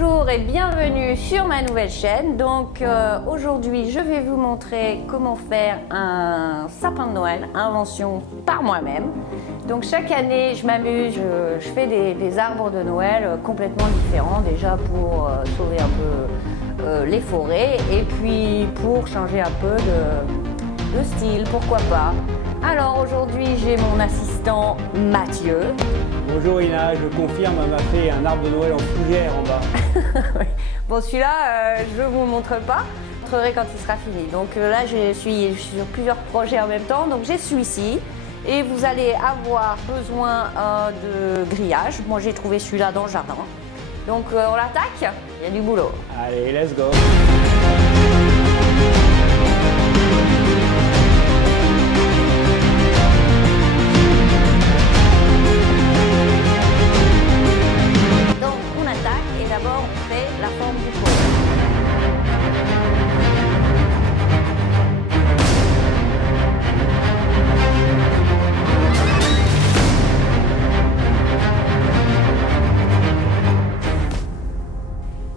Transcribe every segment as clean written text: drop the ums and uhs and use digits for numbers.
Bonjour et bienvenue sur ma nouvelle chaîne. Donc aujourd'hui je vais vous montrer comment faire un sapin de Noël, invention par moi-même. Donc chaque année je m'amuse, je fais des arbres de Noël complètement différents, déjà pour sauver un peu les forêts et puis pour changer un peu de style, pourquoi pas. Alors aujourd'hui j'ai mon assistant Mathieu. Bonjour Ina, je confirme, elle m'a fait un arbre de Noël en fougère en bas. Oui. Bon, celui-là, je ne vous le montre pas, je vous montrerai quand il sera fini. Donc là, je suis sur plusieurs projets en même temps, donc j'ai celui-ci. Et vous allez avoir besoin de grillage. Moi, j'ai trouvé celui-là dans le jardin. Donc on l'attaque, il y a du boulot. Allez, let's go. D'abord, on fait la forme du pot.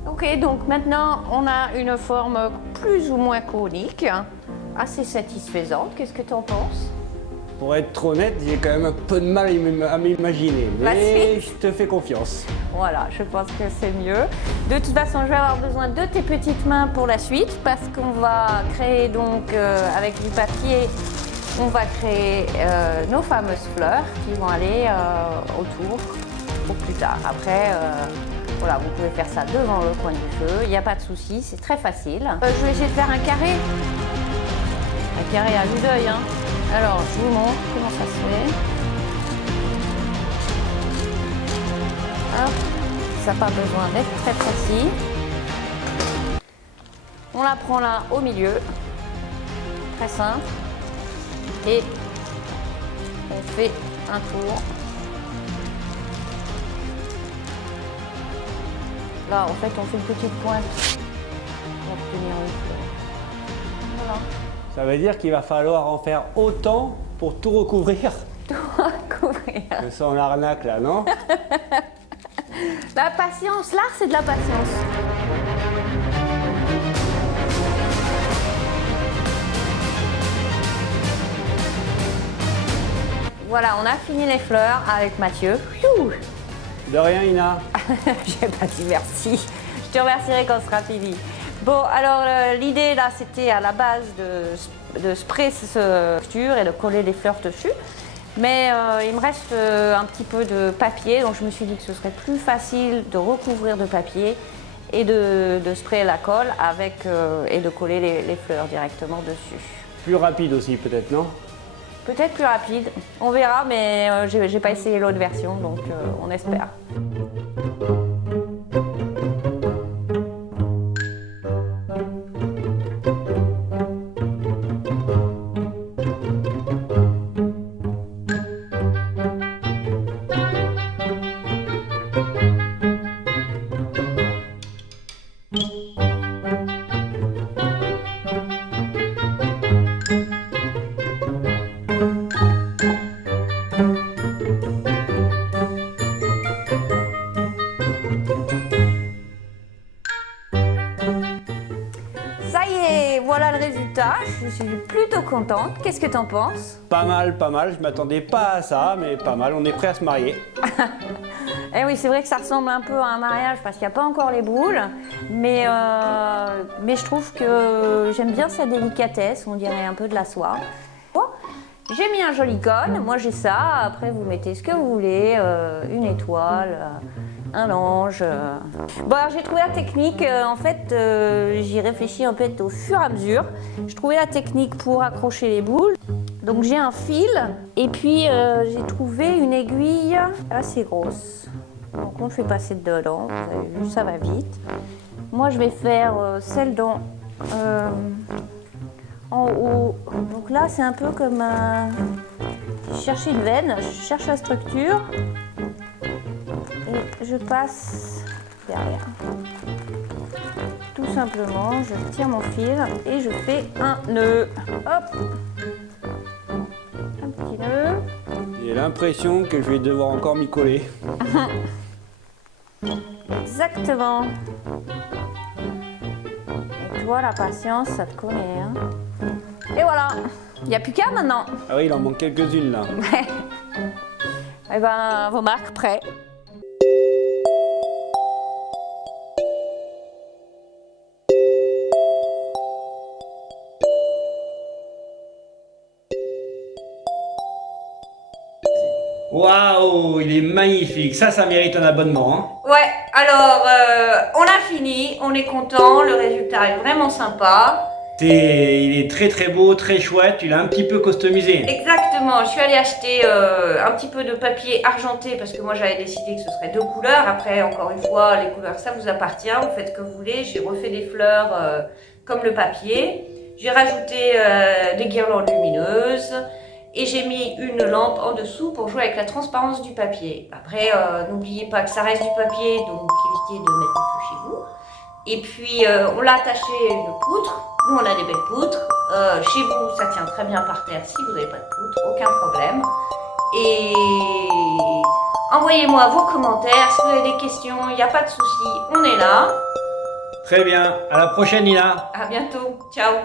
Ok, donc maintenant, on a une forme plus ou moins conique, assez satisfaisante. Qu'est-ce que tu en penses? Pour être honnête, j'ai quand même un peu de mal à m'imaginer, mais je te fais confiance. Voilà, je pense que c'est mieux. De toute façon, je vais avoir besoin de tes petites mains pour la suite parce qu'on va créer donc avec du papier, on va créer nos fameuses fleurs qui vont aller autour pour plus tard. Après, voilà, vous pouvez faire ça devant le coin du feu, il n'y a pas de souci, c'est très facile. Je vais essayer de faire un carré. Un carré à vue d'œil, hein. Alors, je vous montre comment ça se fait. Hop. Ça n'a pas besoin d'être très précis. On la prend là au milieu. Très simple. Et on fait un tour. Là, en fait, on fait une petite pointe pour obtenir une fleur. Voilà. Ça veut dire qu'il va falloir en faire autant pour tout recouvrir. Tout recouvrir. C'est son arnaque là, non? La patience, l'art c'est de la patience. Voilà, on a fini les fleurs avec Mathieu. De rien Ina. J'ai pas dit merci. Je te remercierai quand ce sera fini. Bon, alors l'idée là, c'était à la base de sprayer ce texture et de coller les fleurs dessus. Mais il me reste un petit peu de papier, donc je me suis dit que ce serait plus facile de recouvrir de papier et de sprayer la colle avec, et de coller les fleurs directement dessus. Plus rapide aussi peut-être, non? Peut-être plus rapide, on verra, mais j'ai pas essayé l'autre version, donc on espère. Voilà le résultat, je suis plutôt contente. Qu'est-ce que t'en penses? Pas mal, pas mal. Je m'attendais pas à ça, mais pas mal. On est prêt à se marier. Eh oui, c'est vrai que ça ressemble un peu à un mariage parce qu'il n'y a pas encore les boules, mais je trouve que j'aime bien sa délicatesse, on dirait un peu de la soie. Bon, j'ai mis un joli cône, moi j'ai ça, après vous mettez ce que vous voulez, une étoile, un ange. Bon, alors j'ai trouvé la technique, en fait j'y réfléchis un peu au fur et à mesure. J'ai trouvé la technique pour accrocher les boules. Donc j'ai un fil et puis j'ai trouvé une aiguille assez grosse. Donc on le fait passer dedans, vous avez vu, ça va vite. Moi je vais faire celle en haut. Donc là c'est un peu comme je cherche une veine, je cherche la structure et je passe derrière. Tout simplement, je tire mon fil et je fais un nœud. Hop, un petit nœud. J'ai l'impression que je vais devoir encore m'y coller. Exactement. Et toi, la patience, ça te connaît. Hein. Et voilà. Il n'y a plus qu'à maintenant. Ah oui, il en manque quelques-unes là. Eh ben, vos marques, prêts. Waouh, il est magnifique. Ça mérite un abonnement. Hein. Ouais, alors, on a fini, on est content, le résultat est vraiment sympa. Il est très très beau, très chouette, il est un petit peu customisé. Exactement, je suis allée acheter un petit peu de papier argenté parce que moi j'avais décidé que ce serait 2 couleurs. Après, encore une fois, les couleurs ça vous appartient, vous faites ce que vous voulez. J'ai refait des fleurs comme le papier. J'ai rajouté des guirlandes lumineuses et j'ai mis une lampe en dessous pour jouer avec la transparence du papier. Après, n'oubliez pas que ça reste du papier, donc évitez de mettre le feu chez vous. Et puis on l'a attaché à une poutre. Nous on a des belles poutres. Chez vous ça tient très bien par terre si vous n'avez pas de poutre, aucun problème. Et envoyez-moi vos commentaires, si vous avez des questions, il n'y a pas de souci, on est là. Très bien, à la prochaine Nina. À bientôt, ciao.